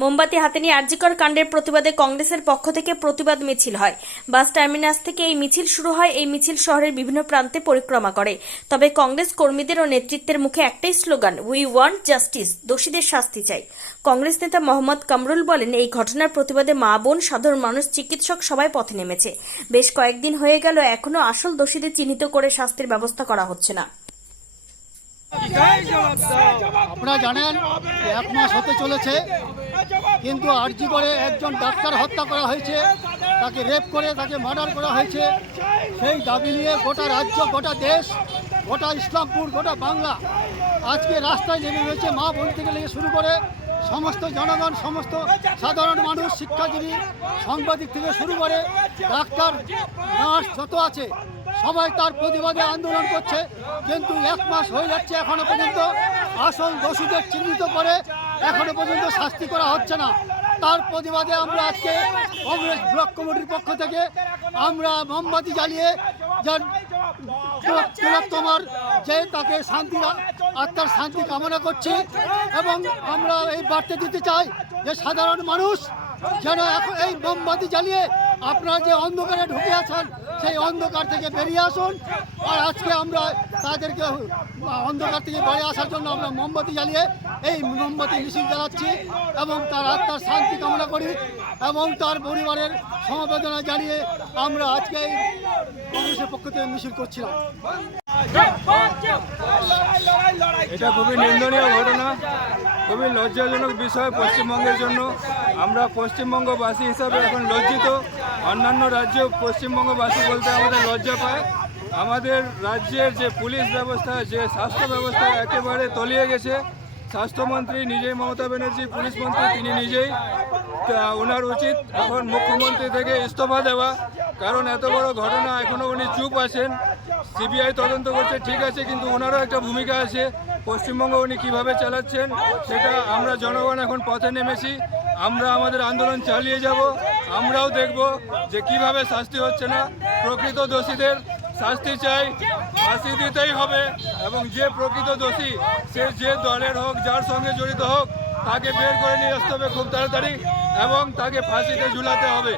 মোমবাতি হাতে নিয়ে আরজিকর কাণ্ডের প্রতিবাদে কংগ্রেসের পক্ষ থেকে প্রতিবাদ মিছিল হয়। বাস টার্মিনাস থেকে এই মিছিল শুরু হয়। এই মিছিল শহরের বিভিন্ন প্রান্তে পরিক্রমা করে। তবে কংগ্রেস কর্মীদের ও নেতৃত্বের মুখে একটাই স্লোগান, উই ওয়ান্ট জাস্টিস, দোষীদের শাস্তি চাই। কংগ্রেস নেতা মোহাম্মদ কামরুল বলেন, এই ঘটনার প্রতিবাদে মা বোন, সাধারণ মানুষ, চিকিৎসক সবাই পথে নেমেছে। বেশ কয়েকদিন হয়ে গেল, এখনো আসল দোষীদের চিহ্নিত করে শাস্তির ব্যবস্থা করা হচ্ছে না। আপনারা জানেন এক মাস হতে চলেছে, কিন্তু আরজি করে একজন ডাক্তার হত্যা করা হয়েছে, তাকে রেপ করে তাকে মার্ডার করা হয়েছে। সেই দাবি নিয়ে গোটা রাজ্য, গোটা দেশ, গোটা ইসলামপুর, গোটা বাংলা আজকে রাস্তায় নেমে হয়েছে। মা বোন থেকে লেগে শুরু করে সমস্ত জনগণ, সমস্ত সাধারণ মানুষ, শিক্ষাজীবী, সাংবাদিক থেকে শুরু করে ডাক্তার, নার্স যত আছে সবাই তার প্রতিবাদে আন্দোলন করছে। কিন্তু এক মাস হয়ে যাচ্ছে, এখনো পর্যন্ত আসল দোষীদের চিহ্নিত করে এখনো পর্যন্ত শাস্তি করা হচ্ছে না। তার প্রতিবাদে আমরা আজকে কংগ্রেস ব্লক কমিটির পক্ষ থেকে আমরা মোমবাতি জ্বালিয়ে যার তিলোত্তমার যে তাকে শান্তি, আত্মার শান্তি কামনা করছি। এবং আমরা এই বার্তা দিতে চাই যে সাধারণ মানুষ যেন এই মোমবাতি জ্বালিয়ে আপনারা যে অন্ধকারে ঢুকে আছেন সেই অন্ধকার থেকে বেরিয়ে আসুন। আর আজকে আমরা তাদেরকে অন্ধকার থেকে বেরিয়ে আসার জন্য আমরা মোমবাতি জ্বালিয়ে এই মোমবাতি মিছিল চালাচ্ছি এবং তার আত্মার শান্তি কামনা করি এবং তার পরিবারের সমবেদনা জানিয়ে আমরা আজকে এই কংগ্রেসের পক্ষ থেকে মিছিল করছিলাম। এটা খুবই নিন্দনীয় ঘটনা, খুবই লজ্জাজনক বিষয় পশ্চিমবঙ্গের জন্য। আমরা পশ্চিমবঙ্গবাসী হিসাবে এখন লজ্জিত। অন্যান্য রাজ্যে পশ্চিমবঙ্গবাসী বলতে আমাদের লজ্জা পায়। আমাদের রাজ্যের যে পুলিশ ব্যবস্থা, যে স্বাস্থ্য ব্যবস্থা একেবারে তলিয়ে গেছে। স্বাস্থ্যমন্ত্রী নিজেই, মমতা ব্যানার্জি পুলিশ মন্ত্রী, তিনি নিজেই, ওনার উচিত এখন মুখ্যমন্ত্রী থেকে ইস্তফা দেওয়া। কারণ এত বড় ঘটনা এখনও উনি চুপ আছেন। সিবিআই তদন্ত করছে, ঠিক আছে, কিন্তু ওনারও একটা ভূমিকা আছে। পশ্চিমবঙ্গ উনি কীভাবে চালাচ্ছেন সেটা আমরা জনগণ এখন পথে নেমেছি। আমরা আমাদের আন্দোলন চালিয়ে যাব। আমরাও দেখব যে কিভাবে শাস্তি হচ্ছে না। প্রকৃত দোষীদের শাস্তি চাই, ফাঁসি দিতেই হবে। এবং যে প্রকৃত দোষী, সে যে দলের হোক, যার সঙ্গে জড়িত হোক, তাকে বের করে নিয়ে আসতে হবে খুব তাড়াতাড়ি এবং তাকে ফাঁসিতে ঝুলাতে হবে।